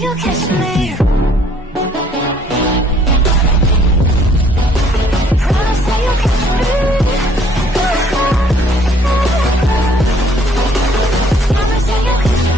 you'll catch me. Promise that you'll catch me. Promise that you'll catch me.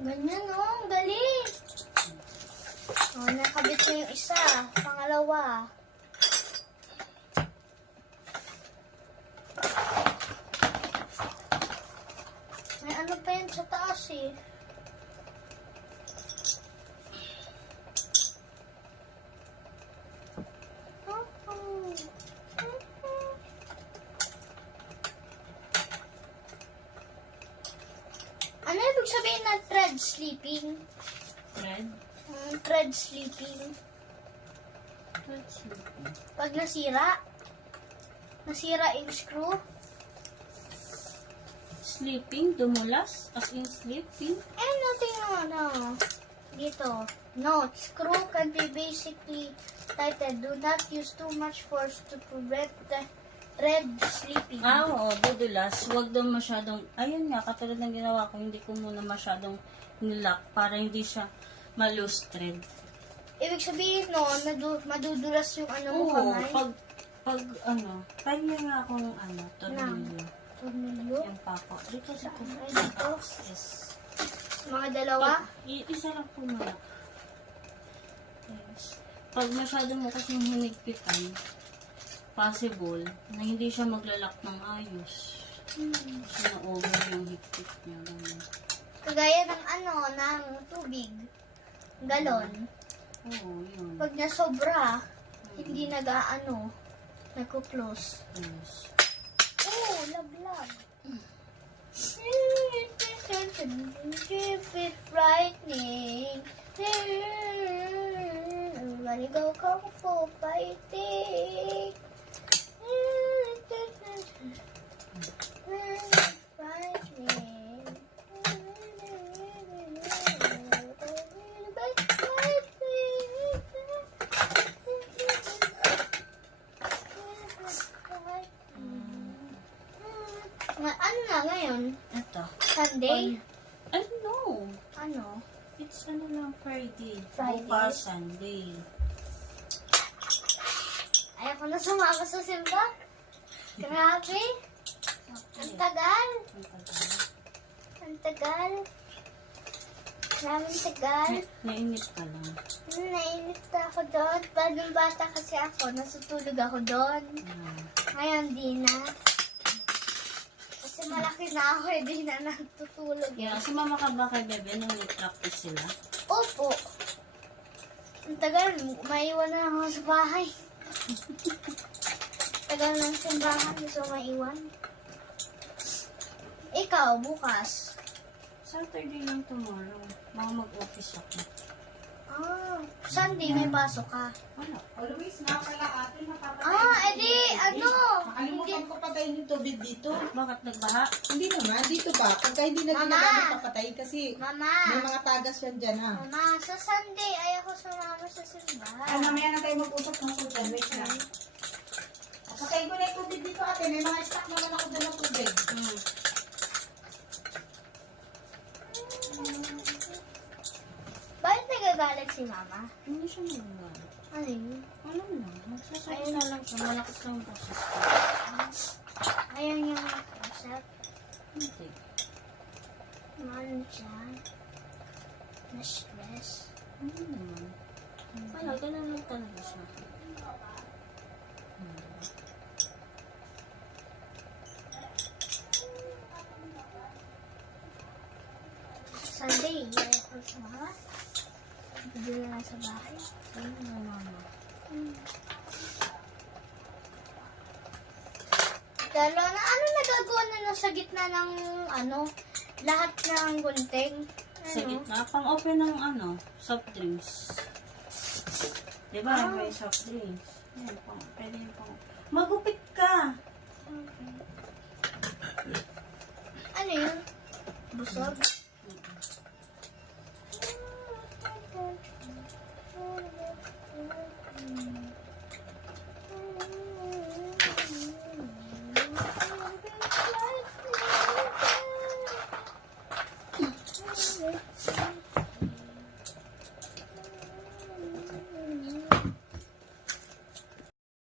Ganyan o, ang galing. O, nakabit na yung isa. Pangalawa. May ano pa yan sa taas eh. Ano ibig sabihin ng thread sleeping? Thread? Thread sleeping. Thread sleeping. Pag nasira yung screw. Sleeping? Dumulas? As in sleeping? Nothing dito. Note, screw can be basically tightened. Do not use too much force to prevent the thread sleeping. Oo, dudulas. Huwag daw masyadong, ayun nga, katulad ng ginawa ko, hindi ko muna masyadong nilock para hindi siya ma-loose thread. Ibig sabihin madudulas yung mo Oo, kamay. kanya nga akong tornilyo. Tornilyo? Yung pako. Dito sa Ay, dito. Yes. Mga dalawa? Isa lang po muna. Yes. Pag masyado mo kasing hinigpitan, possible na hindi siya maglalak ng ayos. Kasi na-over yung higpit niya. Ganun. Kagaya ng ng tubig. Galon. Oo, yun. Pag nasobra, hindi nagko-close. Yes. Oh, laglag. Keep it frightening. Everybody go kung fu fighting. Frightening. Ano na ngayon? Ito. Sunday? I don't know. Ano? It's Friday. Friday? Bukas Sunday. Ayoko na sumama sa simba. Grabe. Ang tagal. Ang tagal. Maraming tagal. Nainip ka lang. Nainit na ako doon. Pag nung bata kasi ako, nasutulog ako doon. Ngayon, di na. Kasi malaki na ako, di na natutulog. Yeah, sumama ka ba kay Bebe nung i-practice sila? Opo. Ang tagal, maiwan na ako sa bahay. Tagal ng simbahan, gusto maiwan. Ikaw, bukas. Saturday lang tomorrow. Baka mag-office ako. Sunday may pasok ka. Wala. Always nga pala ate, mapapatay. Edi, Nakalimutan ko patayin yung tubig dito. Bakit nagbaha? Hindi naman, dito ba? Pagka hindi na Mama! ginagamit papatay kasi Mama. may mga tagas yan dyan ha. Mama, sa Sunday, ayoko sumama sa simbahan. Ay, mamaya na tayo mag-usap ng dyan. Wait lang. Patayin ko na yung tubig dito ate. May mga stock naman ako dyan ng tubig. Bakit nagagalit si Mama? Hindi siya nagbaha. Ano yun? Alam mo, magsasalita lang siya. Malakas lang yung boses ko. Ayaw niya mag-usap. Hindi. ano dyan? Na-stress. Ano naman? Wala, ganun lang talaga siya. Sunday, iyaw ko sa mga. Hindi na lang sa bahay. Ano na mama? Dalo na ano nagagawa na lang sa gitna ng ano, lahat ng gunting. Ano? Sa gitna, pang-open ng soft drinks. Diba? Ah. May soft drinks. Yan, pwede yung pang... Magupit ka! Okay. Ano yun? Busog?